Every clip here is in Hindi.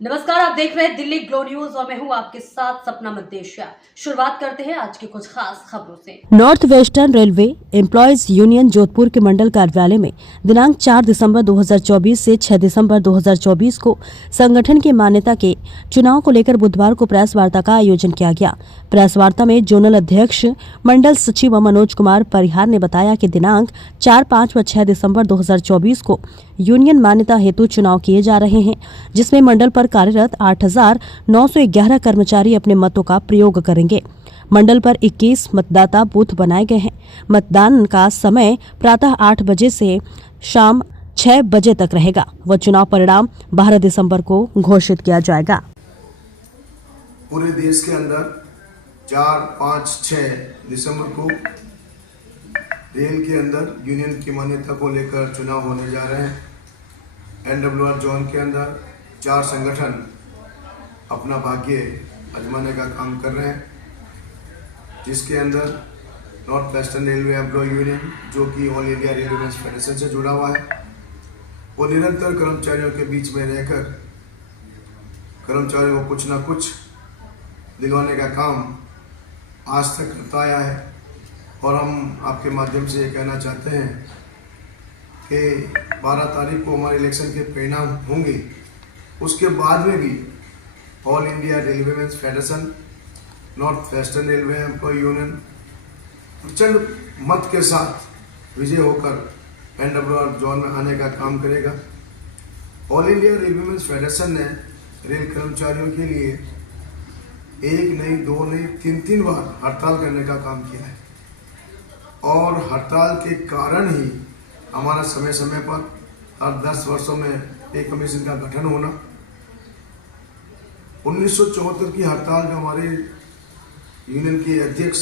नमस्कार, आप देख रहे हैं दिल्ली ग्लो न्यूज और मैं हूं आपके साथ सपना मदेशिया। शुरुआत करते हैं आज की कुछ खास खबरों से। North western railway employees union Jodhpur के मंडल कार्यालय में दिनांक 4 दिसंबर 2024 से 6 दिसंबर 2024 को संगठन की मान्यता के चुनाव को लेकर बुधवार को प्रेस वार्ता का आयोजन किया गया। प्रेस वार्ता में जोनल अध्यक्ष मंडल सचिव मनोज कुमार परिहार ने बताया कि दिनांक 4, 5 व 6 दिसंबर 2024 को यूनियन मान्यता हेतु चुनाव किए जा रहे हैं, जिसमें मंडल पर कार्यरत 8,911 कर्मचारी अपने मतों का प्रयोग करेंगे। मंडल पर 21 मतदाता बूथ बनाए गए हैं। मतदान का समय प्रातः 8 बजे से शाम 6 बजे तक रहेगा व चुनाव परिणाम 12 दिसंबर को घोषित किया जाएगा। पूरे देश के अंदर 4, 5, 6 दिसंबर को रेल के अंदर यूनियन की मान्यता को लेकर चुनाव होने जा रहे हैं। NWR जोन के अंदर 4 संगठन अपना भाग्य आजमाने का काम कर रहे हैं, जिसके अंदर north western railway employ union, जो कि ऑल इंडिया रेलवे फेडरेशन से जुड़ा हुआ है, वो निरंतर कर्मचारियों के बीच में रहकर कर्मचारियों को कुछ ना कुछ दिलवाने का काम आज तक करता आया है। और हम आपके माध्यम से ये कहना चाहते हैं कि 12 तारीख को हमारे इलेक्शन के परिणाम होंगे, उसके बाद में भी all India railway federation, north western railway employ union प्रचंड मत के साथ विजय होकर NWR जोन में आने का काम करेगा। ऑल इंडिया रेलवे फेडरेशन ने रेल कर्मचारियों के लिए 1 नहीं, 2 नहीं, 3 बार हड़ताल करने का काम किया है और हड़ताल के कारण ही हमारा समय समय पर हर 10 वर्षों में एक कमीशन का गठन होना। 1974 की हड़ताल जो हमारे यूनियन के अध्यक्ष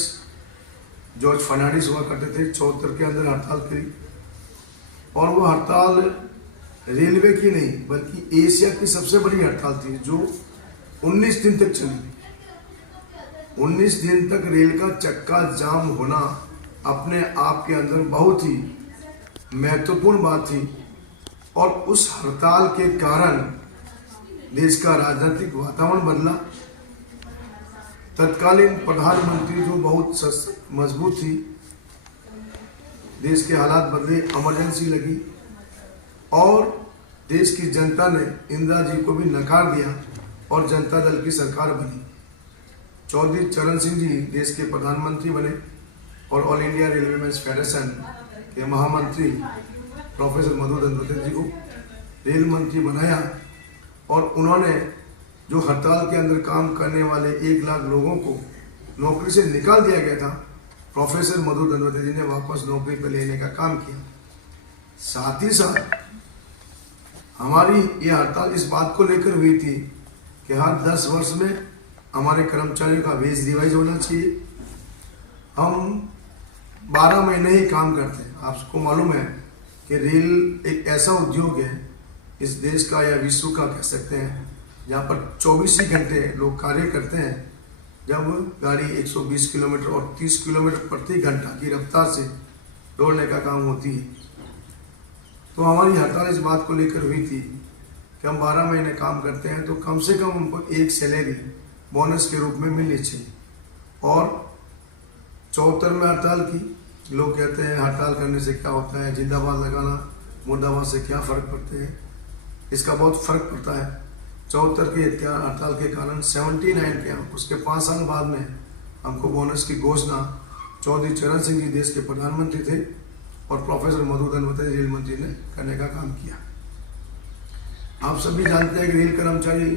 जॉर्ज फर्नांडिस हुआ करते थे, 74 के अंदर हड़ताल करी और वो हड़ताल रेलवे की नहीं बल्कि एशिया की सबसे बड़ी हड़ताल थी, जो 19 दिन तक चली। 19 दिन तक रेल का चक्का जाम होना अपने आप के अंदर बहुत ही महत्वपूर्ण बात थी और उस हड़ताल के कारण देश का राजनीतिक वातावरण बदला। तत्कालीन प्रधानमंत्री जो बहुत मजबूत थी, देश के हालात बदले, इमरजेंसी लगी और देश की जनता ने इंदिरा जी को भी नकार दिया और जनता दल की सरकार बनी। चौधरी चरण सिंह जी देश के प्रधानमंत्री बने और ऑल इंडिया रेलवे फेडरेशन के महामंत्री प्रोफेसर मधु दंडवते जी को रेल मंत्री बनाया और उन्होंने जो हड़ताल के अंदर काम करने वाले 1 लाख लोगों को नौकरी से निकाल दिया गया था, प्रोफेसर मधु दंडवते जी ने वापस नौकरी पर लेने का काम किया। साथ ही साथ हमारी ये हड़ताल इस बात को लेकर हुई थी कि हर 10 वर्ष में हमारे कर्मचारियों का वेज रिवाइज होना चाहिए। हम 12 महीने ही काम करते हैं। आपको मालूम है कि रेल एक ऐसा उद्योग है इस देश का या विश्व का कह सकते हैं, जहाँ पर 24 ही घंटे लोग कार्य करते हैं। जब गाड़ी 120 किलोमीटर और 30 किलोमीटर प्रति घंटा की रफ्तार से दौड़ने का काम होती है, तो हमारी हड़ताल इस बात को लेकर हुई थी कि हम 12 महीने काम करते हैं तो कम से कम हमको एक सैलरी बोनस के रूप में मिलनी चाहिए। और 74 में हड़ताल की, लोग कहते हैं हड़ताल करने से क्या होता है, जिंदाबाद लगाना मुर्दाबाद से क्या फ़र्क पड़ते हैं। इसका बहुत फ़र्क पड़ता है। 74 की हड़ताल के कारण 79 के उसके 5 साल बाद में हमको बोनस की घोषणा चौधरी चरण सिंह जी देश के प्रधानमंत्री थे और प्रोफेसर मधु दंडवते रेल मंत्री ने करने का काम किया। आप सभी जानते हैं कि रेल कर्मचारी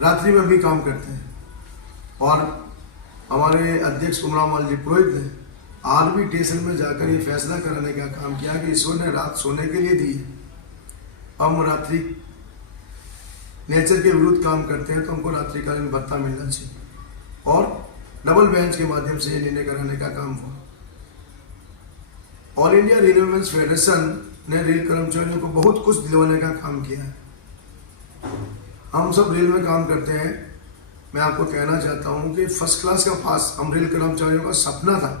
रात्रि में भी काम करते हैं और हमारे अध्यक्ष कुमरामल जी पुरोहित ने आर्मी स्टेशन में जाकर ये फैसला कराने का काम किया कि ईश्वर ने रात सोने के लिए दी है, हम रात्रि नेचर के विरुद्ध काम करते हैं तो हमको रात्रिकालीन भत्ता मिलना चाहिए और डबल बेंच के माध्यम से ये निर्णय कराने का काम हुआ। ऑल इंडिया रेलवे फेडरेशन ने रेल कर्मचारियों को बहुत कुछ दिलवाने का काम किया है। हम सब रेल में काम करते हैं। मैं आपको कहना चाहता हूं कि फर्स्ट क्लास का पास हम रेल कर्मचारियों का सपना था।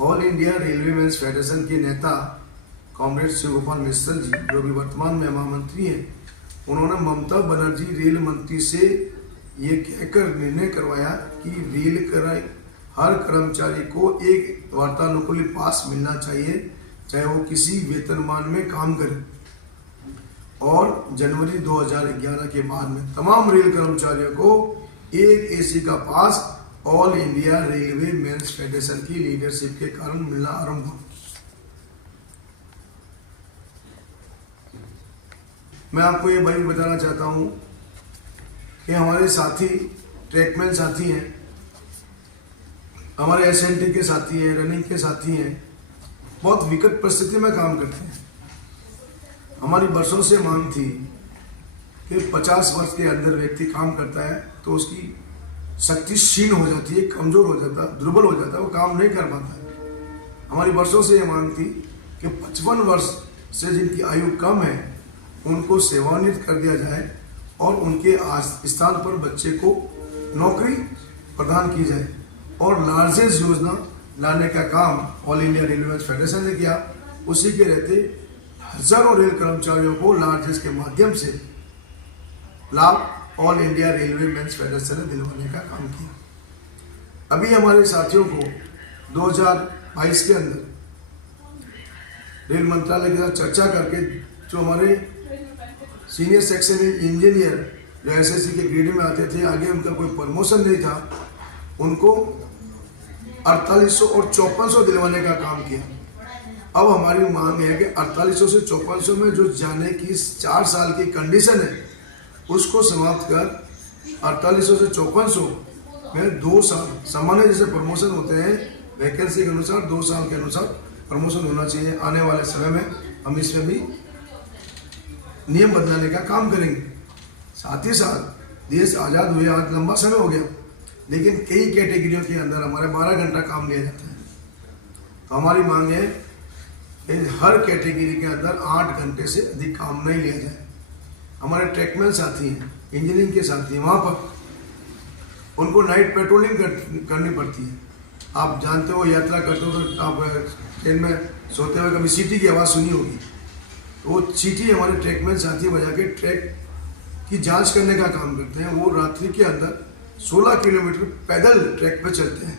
ऑल इंडिया रेलवे फेडरेशन के नेता कॉमरेड शिव गोपाल मिश्र जी, जो भी वर्तमान में महामंत्री हैं, उन्होंने ममता बनर्जी रेल मंत्री से ये कहकर निर्णय करवाया कि रेल कर हर कर्मचारी को एक वातानुकूलित पास मिलना चाहिए, चाहे वो किसी वेतनमान में काम करे। और जनवरी 2011 के बाद में तमाम रेल कर्मचारियों को एक एसी का pass all India railway men's federation की लीडरशिप के कारण मिलना आरंभ हुआ। मैं आपको ये भाई बताना चाहता हूँ कि हमारे साथी ट्रैकमैन साथी हैं, हमारे एसएनटी के साथी हैं, रनिंग के साथी हैं, बहुत विकट परिस्थिति में काम करते हैं। हमारी वर्षों से मांग थी कि 50 वर्ष के अंदर व्यक्ति काम करता है तो उसकी शक्ति क्षीण हो जाती है, कमजोर हो जाता है, दुर्बल हो जाता है, वो काम नहीं कर पाता है। हमारी वर्षों से ये मांग थी कि 55 वर्ष से जिनकी आयु कम है उनको सेवानिवृत्त कर दिया जाए और उनके स्थान पर बच्चे को नौकरी प्रदान की जाए। और लार्जेस्ट योजना लाने का काम ऑल इंडिया रेलवे फेडरेशन ने किया। उसी के रहते हजारों रेल कर्मचारियों को लार्जेस्ट के माध्यम से लाभ all India railway men's federation ने दिलवाने का काम किया। अभी हमारे साथियों को 2022 के अंदर रेल मंत्रालय के साथ चर्चा करके जो हमारे सीनियर सेक्शन इंजीनियर जो एसएससी के ग्रेड में आते थे, आगे उनका कोई प्रमोशन नहीं था, उनको 4800 और 5400 दिलवाने का काम किया। अब हमारी मांग है कि 4800 से 5400 में जो जाने की 4 साल की कंडीशन है उसको समाप्त कर 4800 से 5400 में 2 साल सामान्य जैसे प्रमोशन होते हैं वैकेंसी के अनुसार 2 साल के अनुसार प्रमोशन होना चाहिए। आने वाले समय में हम इसमें भी नियम बदलाने का काम करेंगे। साथ ही साथ देश आज़ाद हुए आज लंबा समय हो गया, लेकिन कई कैटेगरियों के अंदर हमारे 12 घंटा काम लिया जाता है। तो हमारी मांग है कि हर कैटेगरी के अंदर 8 घंटे से अधिक काम नहीं लिया जाए। हमारे ट्रैकमैन साथी हैं, इंजीनियरिंग के साथी हैं, वहाँ पर उनको नाइट पेट्रोलिंग करनी पड़ती है। आप जानते हो यात्रा करते हो तो आप ट्रेन में सोते हुए कभी सीटी की आवाज़ सुनी होगी, तो वो सीटी हमारे ट्रैकमैन साथी बजा के ट्रैक की जांच करने का काम करते हैं। वो रात्रि के अंदर 16 किलोमीटर पैदल ट्रैक पे चलते हैं